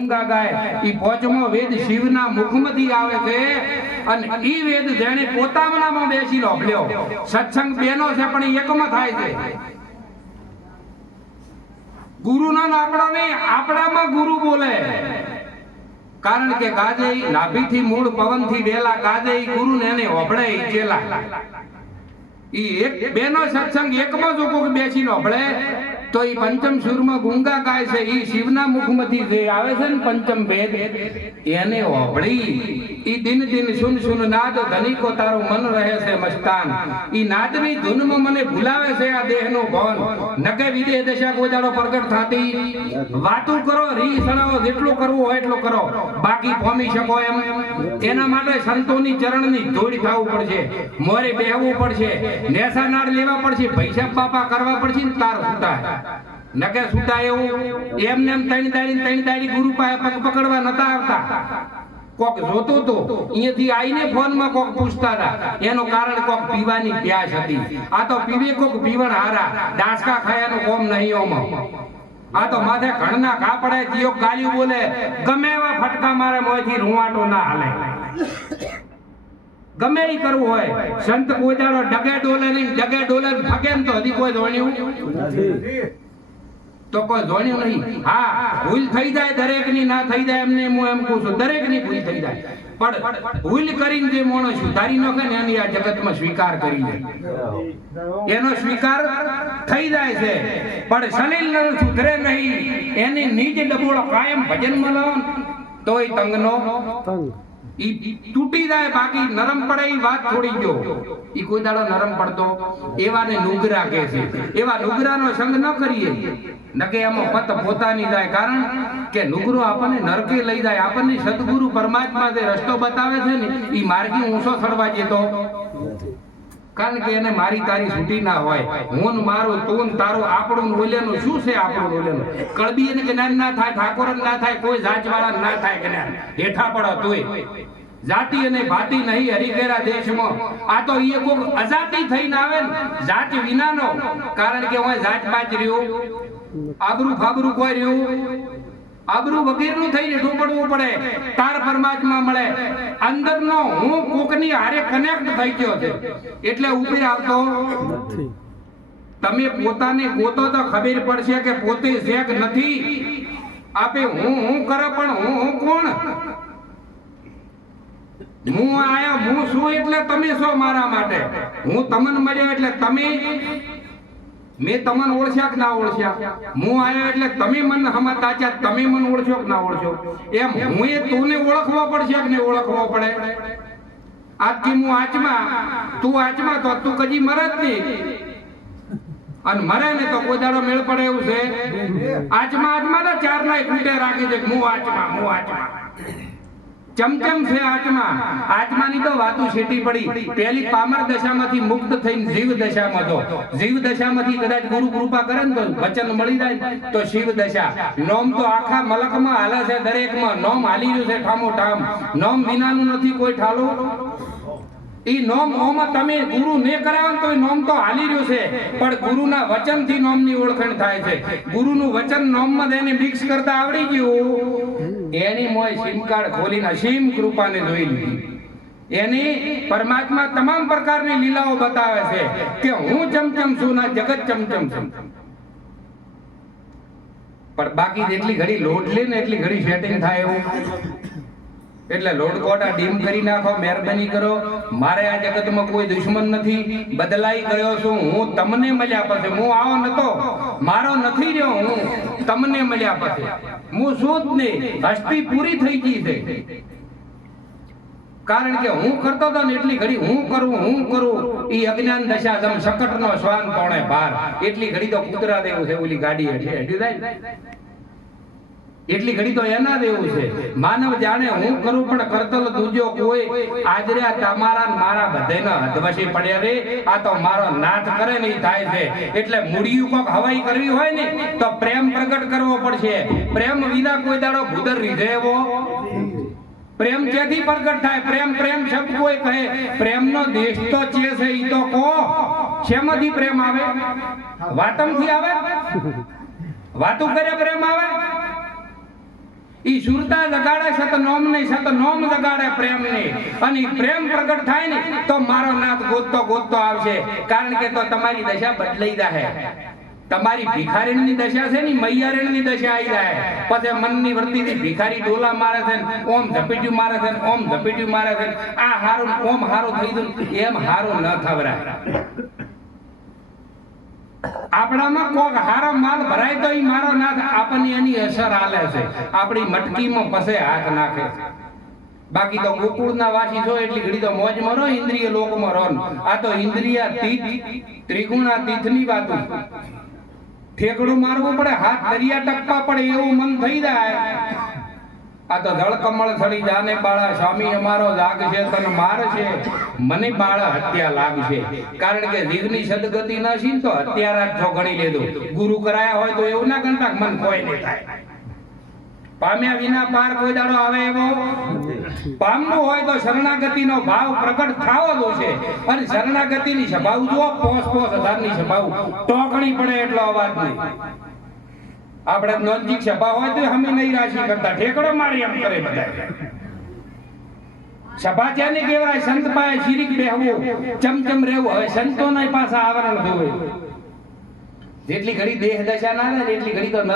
ગુંગા ગાય ઈ પાંચમો વેદ શિવના મુખમાંથી આવે છે અને ઈ વેદ જેણે પોતાનામાં બેસી લોભલ્યો સત્સંગ બેનો છે પણ એકમાં થાય છે ગુરુના આપણા નહીં આપણામાં ગુરુ બોલે કારણ કે ગાજે નાભીથી મૂળ પવનથી વેલા ગાજે ગુરુ ને એને ઓભળે ચેલા ઈ એક બેનો સત્સંગ એકમાં જો કોઈ બેસી ઓભળે તો ઈ પંચમ સુરમાં ગુંગા ગાય છે ઈ શિવના મુખમાંથી જે આવે છે ને પંચમ વેદ એને ઓભળી ઈ દિન દિન સુન સુન નાદ ધનિકો તારું મન રહે છે મસ્તાન ઈ નાદની ધૂનમાં મને ભૂલાવે છે આ દેહનો ભવન નકે વિદેહ દશા કોઈ દાડો પ્રગટ થાતી વાતું કરો રી સણાવો જેટલું કરવું હોય એટલું કરો બાકી ફોમી શકો એમ એના માટે સંતોની ચરણની ધૂળ થવું પડશે મોરે બેહવું પડશે નેસા નાળ લેવા પડશે પૈસા બાપા કરવા પડશે ને તાર છૂટા નકે છૂટા એવું એમને એમ ત્રણ દાડી ગુરુ પાસે પગ પકડવા નતા આવતા કોક જોતો તો અહીંયાથી આવીને ફોનમાં કોક પૂછતા હતા એનું કારણ કોક પીવાની પ્યાસ હતી આ તો પીવે કોક પીવણ હારા ડાસકા ખાયાનું કોમ નહીં ઓમાં આ તો માથે ઘણના ઘા પડે જીઓ ગાલી બોલે ગમે એવા ફટકા મારે મોયથી રૂવાટો ના હાલે ગમે ઈ કરવું હોય સંત કોઈ દાડો ડગે ડોલે ફગે ને તો હજી કોઈ ધોણ્યું તો કોઈ ધોણ્યું નહીં હા ભૂલ થઈ જાય દરેકની ના થઈ જાય એમને હું એમ કહું છું દરેકની ભૂલ થઈ જાય પણ ભૂલ કરીને જે માણસ સુધારી નાખે ને એની આ જગતમાં સ્વીકાર કરી લે એનો સ્વીકાર થઈ જાય છે પણ સલીલ સુધરે નહીં એની નીચ ડબોળો કાયમ ભજનમાં લાવો તોય તંગનો ઈ તૂટી જાય બાકી નરમ પડે ઈ વાત થોડી ગયો ઈ કોઈ દાડો નરમ પડતો એવાને નુગરા કહે છે એવા નુગરાનો સંગ ન કરીએ નકે એમાં પત પોતાની જાય કારણ કે નુગરો આપણને નરકે લઈ જાય આપણને સદગુરુ પરમાત્મા જે રસ્તો બતાવે છે ને ઈ માર્ગી ઊંચો ચડવા જતો કારણ કે એને મારી તારી છૂટી ના હોય હું મારું તું તારું આપણું ઓલેનું શું છે આપણું ઓલેનું કળબી એને જ્ઞાન ના થાય ઠાકોર ના થાય કોઈ જાતવાળા ના થાય જ્ઞાન હેઠા પડો તોય જાતિ અને ભાતિ નહીં હરિકેરા દેશમાં આ તો એ કોક અજાતિ થઈને આવે ને જાત વિનાનો કારણ કે હું જાત બાજ રહ્યો આબરૂ ફાબરૂ કોઈ રહ્યું આબરૂ વગેરેનું થઈને ઢોપડવું પડે તાર પરમાત્મા મળે અંદરનો હું કોકની હારે કનેક્ટ થઈ ગયો છે એટલે ઉપર આવતો તમે પોતાને ગોતો તો ખબર પડશે કે પોતે શેક નથી આપે હું કરે પણ હું કોણ હું આયા હું શું એટલે તમે છો મારા માટે હું તમને મળ્યો એટલે તમે મેં તમને ઓળખ્યા કે ના ઓળખ્યા હું આવ્યો એટલે તમે મને સમજતા છે તમે મને ઓળખ્યો કે ના ઓળખ્યો એમ હું એ તને ઓળખવો પડશે કે નહીં ઓળખવો પડે આજથી હું આચમાં તું આચમાં તો તું કદી મરે જ નહીં અને મરે ને તો કોઈ દાડો મેળ પડે એવું છે આચમાં ને ચાર ના ખૂટે રાખી છે હું આચમાં ચમચમ છે આત્માની તો વાતું છેટી પડી પેલી પામર દશામાંથી મુક્ત થઈને જીવ દશામાં તો જીવ દશામાંથી કદાચ ગુરુ કૃપા કરે ને તો વચન મળી જાય તો શિવ દશા નોમ તો આખા મલકમાં હાલે છે દરેકમાં નોમ હાલી રહ્યું છે ઠામો ઠામ નોમ વિનાનું નથી કોઈ ઠાલું ઈ નોમ ઓમાં તમે ગુરુ ને કરાવો તો નોમ તો હાલી રહ્યું છે પણ ગુરુના વચનથી નોમની ઓળખાણ થાય છે ગુરુનું વચન નોમમાં એને મિક્સ કરતા આવડી ગયું એની મોય સિમ કાર્ડ ખોલીને અસીમ કૃપાને જોઈ લીધી એની પરમાત્મા તમામ પ્રકારની લીલાઓ બતાવે છે કે હું ચમચમ છું ના જગત ચમચમ છું પણ બાકી જેટલી ઘડી લોડ લે ને એટલી ઘડી સેટિંગ થાય એવું એટલે લોડ કોટા ડીમ કરી નાખો મહેરબાની કરો મારે આ જગતમાં કોઈ દુશ્મન નથી બદલાઈ ગયો છું હું તમને મળ્યા પછી હું આવો નતો મારો નથી રહ્યો હું તમને મળ્યા પછી હું શું જ નહીં હસ્તી પૂરી થઈ ગઈ છે કારણ કે હું કરતો હતો ને એટલી ઘડી હું કરું ઈ અજ્ઞાન દશા જમ શકટનો શ્વાન તોણે ભાર એટલી ઘડી તો કૂતરા દેવું છે ઓલી ગાડી હેઠી જાય એટલી ઘડી તો એના દેવું છે માનવ જાણે હું કરું પણ કરતો દૂજો કોઈ આજર્યા તમારા મારા બધાના હદવશી પડ્યા રે આ તો મારો નાથ કરે ને થાય છે એટલે મૂડિયું કોક હવાઈ કરવી હોય ને તો પ્રેમ પ્રગટ કરવો પડશે પ્રેમ વિના કોઈ દાડો ભૂદર રીધે એવો પ્રેમ ક્યાંથી પ્રગટ થાય પ્રેમ શબ્દ કોઈ કહે પ્રેમનો દેશ તો છે ઈ તો કહો શેમાંથી પ્રેમ આવે વાતમથી આવે વાતું કરે પ્રેમ આવે ઈ સુરતા જગાડે સત નોમ ને સત નોમ જગાડે પ્રેમ ને અને ઈ પ્રેમ પ્રગટ થાય ને તો મારો નાથ ગોતતો ગોતતો આવશે કારણ કે તો તમારી દશા બદલાઈ જાહે તમારી ભિખારીની દશા છે ને મૈયારણની દશા આવી જાય પછી મનની વર્તીથી ભિખારી ડોલા મારે છે ને ઓમ ઝપીટ્યું મારે છે ને ઓમ ઝપીટ્યું મારે છે આ હારું ઓમ હારું થઈ ગયું એમ હારું ન થવરાય આપણામાં કોક હારો માલ ભરાય તો ઈ મારો નાથ આપણને એની અસર આલે છે આપણી મટકીમાં પસે હાથ નાખે છે બાકી તો ગોકુળના વાસી છો એટલી ઘડી તો મોજ મરો ઇન્દ્રિય લોકમાં રહો આ તો ઇન્દ્રિય તીત ત્રિગુણાતીતની વાતો ઠેકડું મારવું પડે હાથ દરિયા ટપકા પડે એવું મન થઈ જાય આ તો જળ કમળ થડી જાને બાળા સ્વામી અમારો જાગ છે તન માર છે મને બાળા હત્યા લાગશે કારણ કે જીવની સદગતિ ન છી તો હત્યારા જ છો ગણી લેજો ગુરુ કરાયા હોય તો એવું ના ગણતા મન કોઈ નહીં થાય પામ્યા વિના પાર કોઈ દાડો આવે એવો પામવું હોય તો શરણાગતિનો ભાવ પ્રગટ થાવો જોશે અને શરણાગતિની સભાઓ જો પોસ હજારની સભાઓ ટોકણી પડે એટલો અવાજ નહીં આપણે નોંધિક સભા હોય તો અમે નહીં રાશી કરતા ઠેકડો મારી એમ કરે બધા સભા છે ને કેવાય સંત પાસે શીરીક બેહવું ચમચમ રહેવું હવે સંતોના પાછા આવરણ થયું જેટલી ઘડી દેહ દશા ના થાય એટલી ઘડી તો